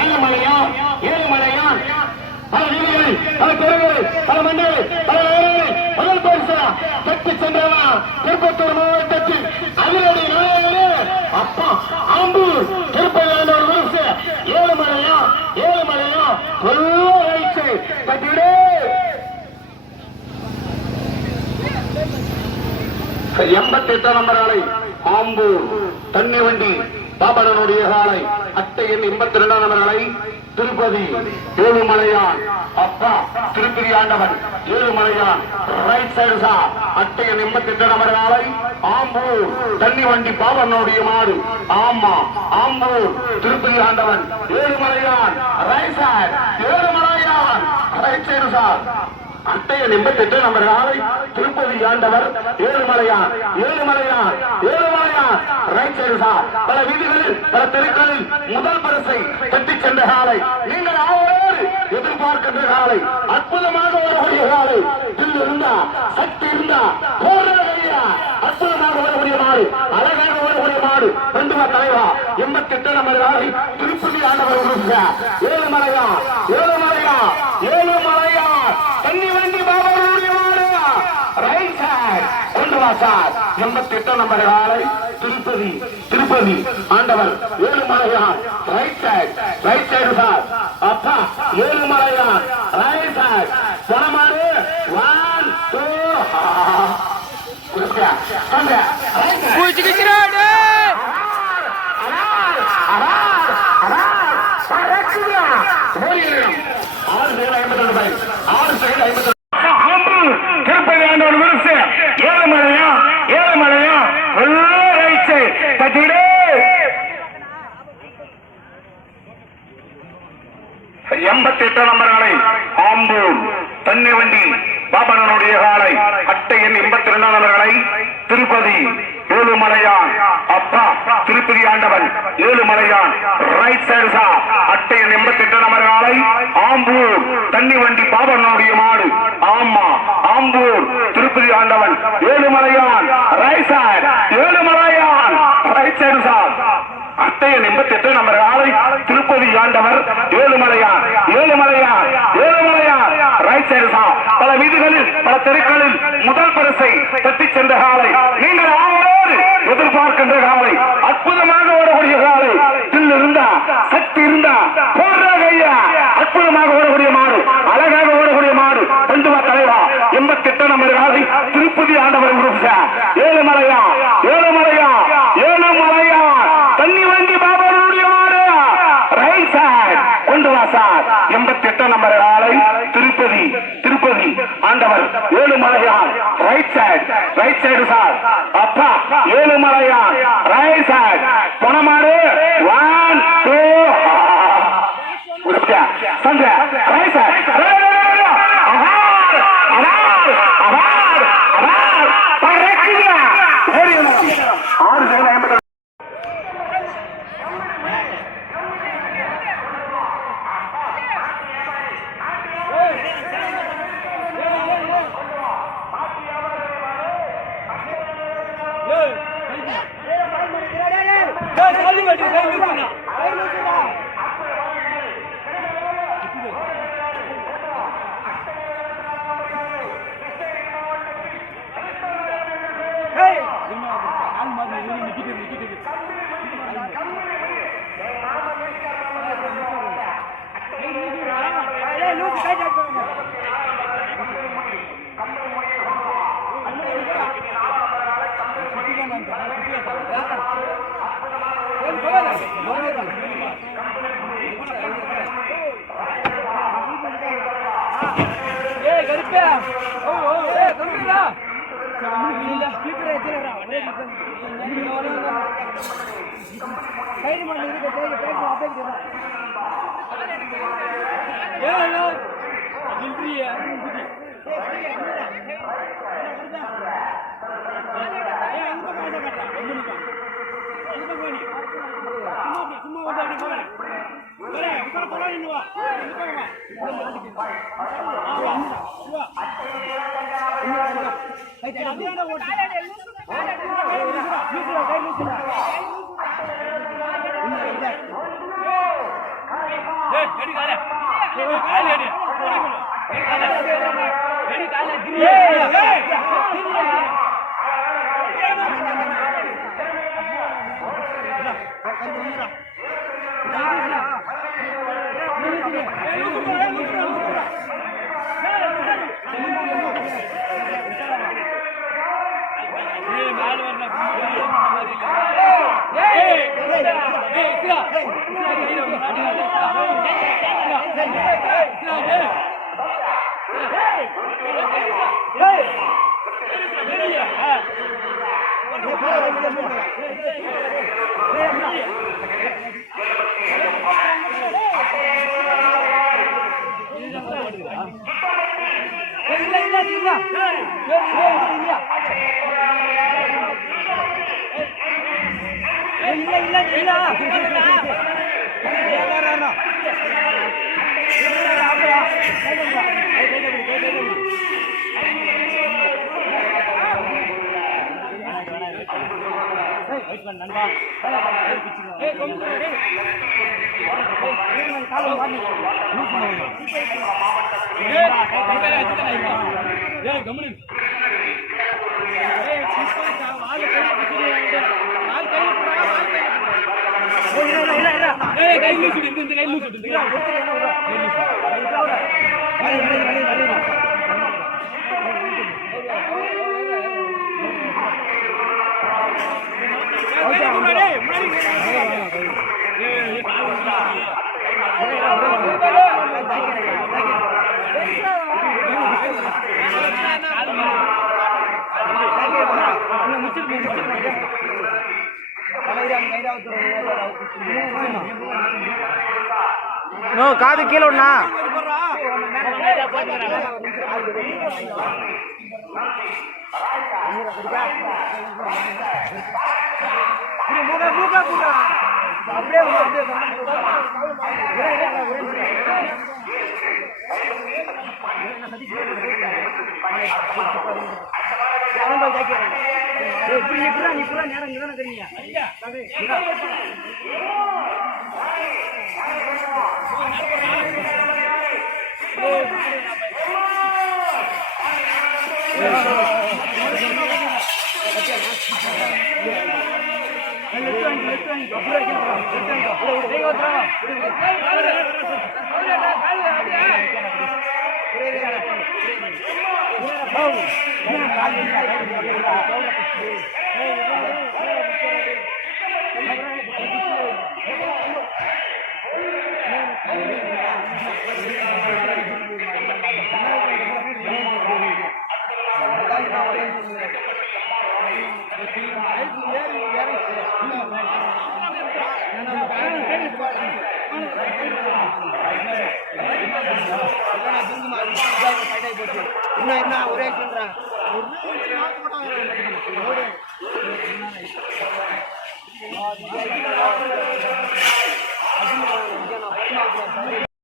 ஏழுமலையான் ஏழுமலையான் பல வீடுகள் பல தெருவுகள் பல மண்டல் பல முதல் பரிசா பெற்று சென்றவா திருப்பத்தூர் மாவட்டத்தில் அதிரடி நாயகனே அப்பா ஆம்பூர் திருப்பதியாண்டவர் விருசு ஏழுமலையா ஏழுமலையா கொள்ளைச்சு கட்டிடு 88 நம்பர் ஆலை ஆம்பூர் தண்ணி வண்டி பாபரனுடைய காலை அட்டை எண் 82 நம்பர் ஆலை திருப்பதி ஏழுமலையான் அப்பா திருப்பதி ஆண்டவன் ஏழுமலையான் ரைட் சைடு சார் அட்டை எண் 88 நம்பர் ஆலை ஆம்பூர் தண்ணி வண்டி பாபரனுடைய மாடு ஆமா ஆம்பூர் திருப்பதி ஆண்டவன் Ezhumalaiyan right side Ezhumalaiyan right side sir அட்டையன் 88 நம்பர் ஆலை திருப்பதி ஆண்டவர் Ezhumalaiyan Ezhumalaiyan Ezhumalaiyan right side sir பல வீதிகளில் பல தெருக்களில் முதல் பரிசை கட்டிச் சென்ற காலை நீங்கள் ஆவோடு எதிர்பார்க்கின்ற காலை அற்புதமாக வரக்கூடிய காலை தில் இருந்தா சக்தி இருந்தா போராடியா அற்புதமாக வரக்கூடிய மாடு அழகாக வரக்கூடிய மாடு ரெண்டுமா தலைவா 88 நம்பர் ஆலை திருப்பதி ஆண்டவர் ஏழுமலையான் ஏழுமலையான் ஏழுமலையான் தண்ணி வண்டி பாபாவுடைய மாடு ரைட் சைடு கொண்டு வா சார் 88 நம்பர் ஆலை திருப்பதி திருப்பதி ஆண்டவர் ஏழுமலையான் ரைட் சைடு சார் அப்பா ஏழுமலையான் ரைட் சைடு பணமாடு 1 2 திருப்பதி ஆண்டவர் விருசு ஏழுமலையா ஏழுமலையா ரைட் கட்டிடு 88 நம்பர் ஆலை ஆம்பூர் தண்ணி வண்டி பாபரனுடைய காலை அட்டை எண் 82 நம்பர்களை திருப்பதி ஏழுமலையான் அப்பா திருப்பதி ஆண்டவன் ஏழுமலையான் ரைட் சைடு சார் அட்டை எண் 88 நம்பர் ஆலை ஆம்பூர் தண்ணி வண்டி பாபரனுடைய மாடு ஆமா ஆம்பூர் திருப்பதி ஆண்டவன் Ezhumalaiyan right side Ezhumalaiyan right side sir அட்டை எண் 88 நம்பர் ஆலை திருப்பதி ஆண்டவர் Ezhumalaiyan Ezhumalaiyan Ezhumalaiyan right side sir பல வீதிகளில் பல தெருக்களில் முதல் பரிசை தட்டிச் சென்ற காலை நீங்கள் ஆவோடு எதிர்பார்க்கின்ற காலை அற்புதமாக ஓடக்கூடிய காலை தில் இருந்தா சக்தி இருந்தா போடுறாங்க அற்புதமாக ஓடக்கூடிய மாடு அழகாக ஓடக்கூடிய மாடு ரெண்டுமா தலைவா 88 நம்பர் ஆலை திருப்பதி ஆண்டவர் ஏழுமலையா ஏழுமலையா ஏழுமலையா தண்ணி வண்டி பாபாவுடைய மாடு ரைட் சைடு கொண்டு வா சார் 88 நம்பர் ஆலை திருப்பதி திருப்பதி ஆண்டவர் ஏழுமலையான் ரைட் சைடு சார் அப்பா ஏழுமலையான் ரைட் சைடு பணமாடு 1 2 சந்திர ரைட் சைடு காது கீழே விடனா என்ன ஒரே சொல்றேன்